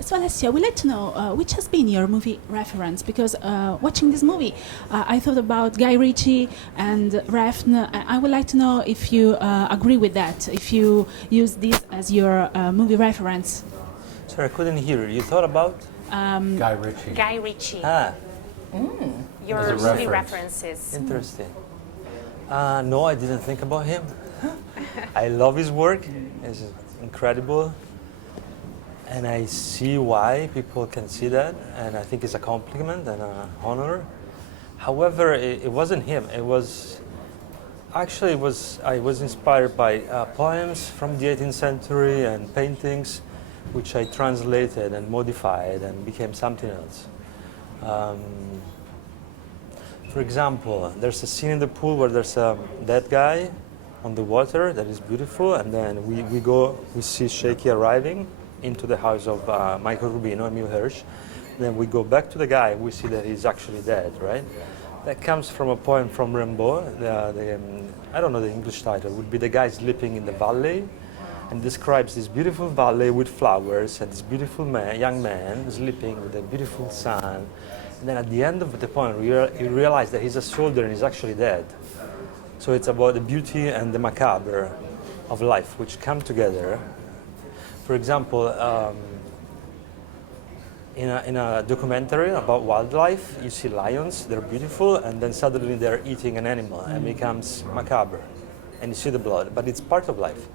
So Alessio, I would like to know which has been your movie reference, because watching this movie, I thought about Guy Ritchie and Refn. I would like to know if you agree with that, if you use this as your movie reference. Sorry, I couldn't hear you. You thought about? Guy Ritchie. Guy Ritchie. Ah, Your As a movie reference. references. interesting. No, I didn't think about him. I love his work. It's incredible. And I see why people can see that. And I think it's a compliment and an honor. However, it wasn't him. It was... Actually, I was inspired by poems from the 18th century and paintings, which I translated and modified and became something else. For example, there's a scene in the pool where there's a dead guy on the water that is beautiful, and then we see Shaky arriving into the house of Michael Rubino, Emil Hirsch. Then we go back to the guy, we see that he's actually dead, right? That comes from a poem from Rimbaud. I don't know the English title. It would be The Guy Sleeping in the Valley, and describes this beautiful valley with flowers and this beautiful young man sleeping with a beautiful sun. And then at the end of the poem, you realize that he's a soldier and he's actually dead. So it's about the beauty and the macabre of life, which come together. For example, in a documentary about wildlife, you see lions, they're beautiful, and then suddenly they're eating an animal and it becomes macabre. And you see the blood, but it's part of life.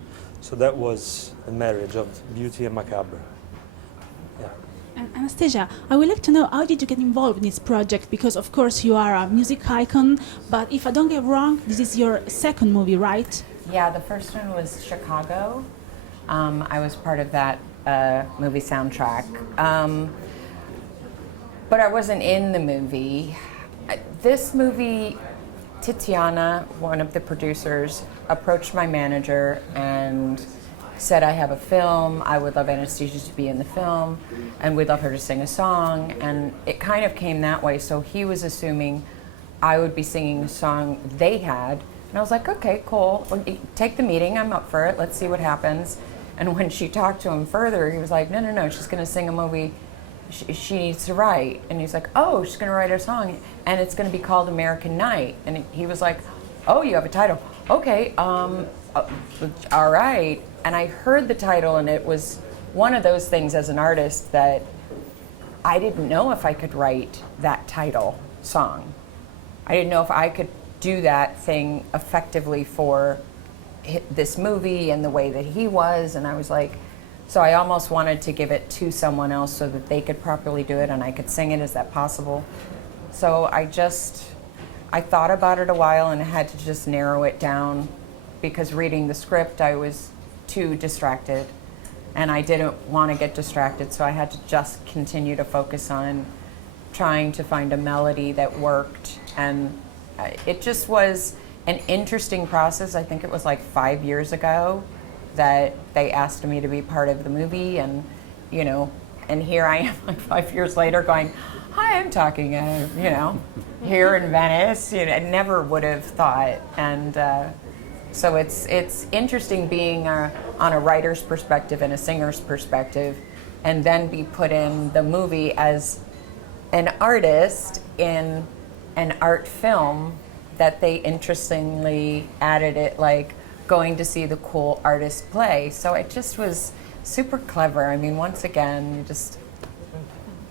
So that was the marriage of beauty and macabre. Yeah. And Anastacia, I would like to know, how did you get involved in this project? Because of course you are a music icon, but if I don't get wrong, this is your second movie, right? Yeah, the first one was Chicago. I was part of that movie soundtrack. But I wasn't in the movie. This movie, Tiziana, one of the producers, approached my manager and said, I have a film, I would love Anastacia to be in the film, and we'd love her to sing a song. And it kind of came that way. So he was assuming I would be singing a song they had. And I was like, okay, cool. Well, take the meeting, I'm up for it, let's see what happens. And when she talked to him further, he was like, no, she's gonna sing a movie she needs to write. And he's like, oh, she's gonna write a song, and it's gonna be called American Night. And he was like, oh, you have a title. Okay, all right. And I heard the title, and it was one of those things as an artist that I didn't know if I could write that title song. I didn't know if I could do that thing effectively for this movie and the way that he was. And I was like, so I almost wanted to give it to someone else so that they could properly do it and I could sing it. Is that possible? So I thought about it a while and I had to just narrow it down, because reading the script I was too distracted and I didn't want to get distracted, so I had to just continue to focus on trying to find a melody that worked. And it just was an interesting process. I think it was like 5 years ago that they asked me to be part of the movie, and and here I am like 5 years later going, hi, I'm talking here in Venice. I never would have thought. And so it's interesting being on a writer's perspective and a singer's perspective, and then be put in the movie as an artist in an art film that they interestingly added it, like going to see the cool artist play. So it just was super clever. I mean, once again,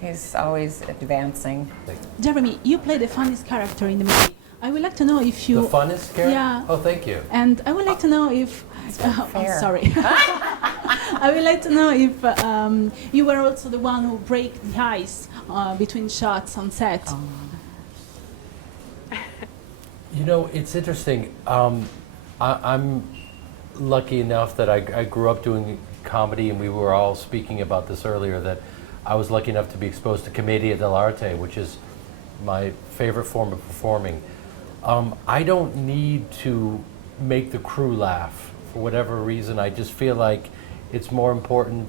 he's always advancing. Jeremy, you play the funniest character in the movie. I would like to know if you... The funnest character? Yeah. Oh, thank you. And I would like to know if... fair. Sorry. I would like to know if you were also the one who break the ice between shots on set. It's interesting. I'm lucky enough that I grew up doing comedy, and we were all speaking about this earlier, that I was lucky enough to be exposed to Commedia dell'arte, which is my favorite form of performing. I don't need to make the crew laugh for whatever reason. I just feel like it's more important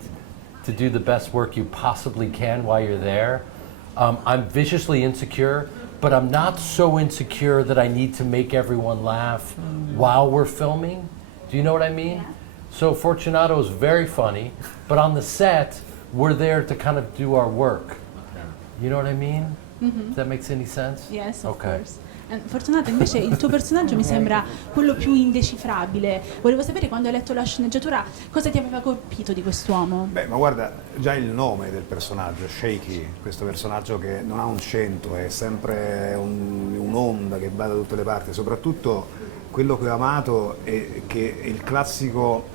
to do the best work you possibly can while you're there. I'm viciously insecure, but I'm not so insecure that I need to make everyone laugh while we're filming. Do you know what I mean? Yeah. So Fortunato is very funny, but on the set, we're there to kind of do our work. You know what I mean? If that makes any sense? Yes, of Okay. course. Fortunato, invece il tuo personaggio mi sembra quello più indecifrabile. Volevo sapere, quando hai letto la sceneggiatura, cosa ti aveva colpito di quest'uomo? Beh, ma guarda, già il nome del personaggio, Shaky, questo personaggio che non ha un centro, è sempre un'onda che va da tutte le parti. Soprattutto quello che ho amato è che è il classico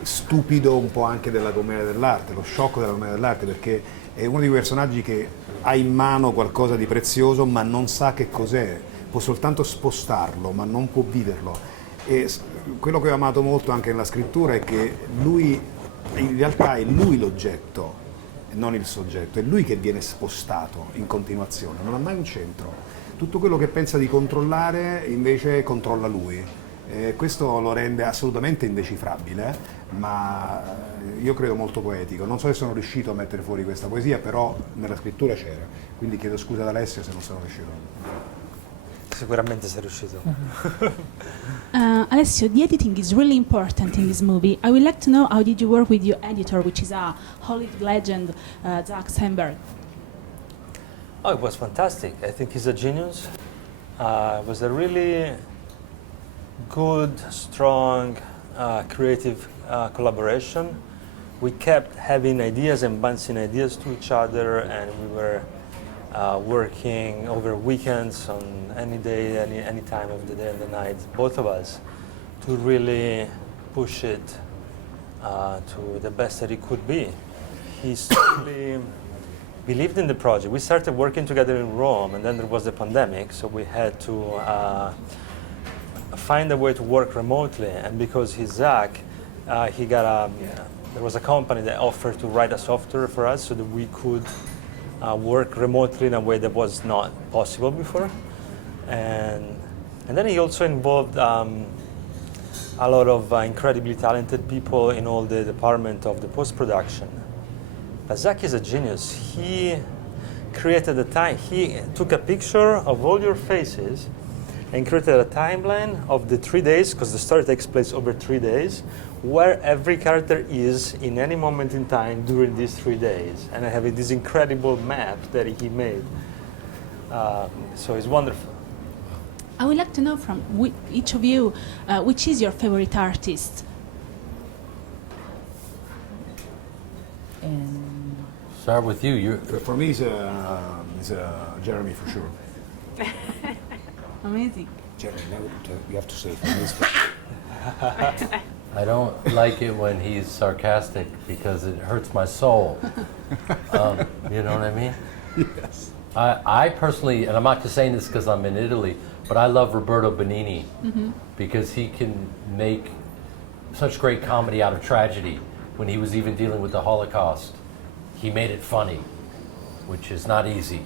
stupido un po' anche della commedia dell'arte, lo sciocco della commedia dell'arte, perché è uno di quei personaggi che ha in mano qualcosa di prezioso ma non sa che cos'è, può soltanto spostarlo ma non può viverlo. E quello che ho amato molto anche nella scrittura è che lui, in realtà è lui l'oggetto e non il soggetto, è lui che viene spostato in continuazione, non ha mai un centro. Tutto quello che pensa di controllare invece controlla lui. Questo lo rende assolutamente indecifrabile, ma io credo molto poetico. Non so se sono riuscito a mettere fuori questa poesia, però nella scrittura c'era, quindi chiedo scusa ad Alessio se non sono riuscito. Sicuramente sei riuscito. Alessio, the editing is really important in this movie. I would like to know, how did you work with your editor, which is a Hollywood legend, Zach Sandberg? Oh, it was fantastic. I think he's a genius. It was a really good, strong, creative collaboration. We kept having ideas and bouncing ideas to each other, and we were working over weekends on any day, any time of the day and the night, both of us, to really push it to the best that it could be. He certainly believed in the project. We started working together in Rome, and then there was the pandemic, so we had to find a way to work remotely. And because he's Zach, he got there was a company that offered to write a software for us so that we could work remotely in a way that was not possible before. And then he also involved a lot of incredibly talented people in all the department of the post-production. But Zach is a genius. He created a time. He took a picture of all your faces and created a timeline of the 3 days, because the story takes place over 3 days, where every character is in any moment in time during these 3 days. And I have this incredible map that he made. So it's wonderful. I would like to know from each of you, which is your favorite artist? Start with you. You're, For me, it's Jeremy for sure. Amazing. Jeremy, now you have to say it. For me, it's I don't like it when he's sarcastic because it hurts my soul. You know what I mean? Yes. I personally, and I'm not just saying this because I'm in Italy, but I love Roberto Benigni because he can make such great comedy out of tragedy. When he was even dealing with the Holocaust, he made it funny, which is not easy.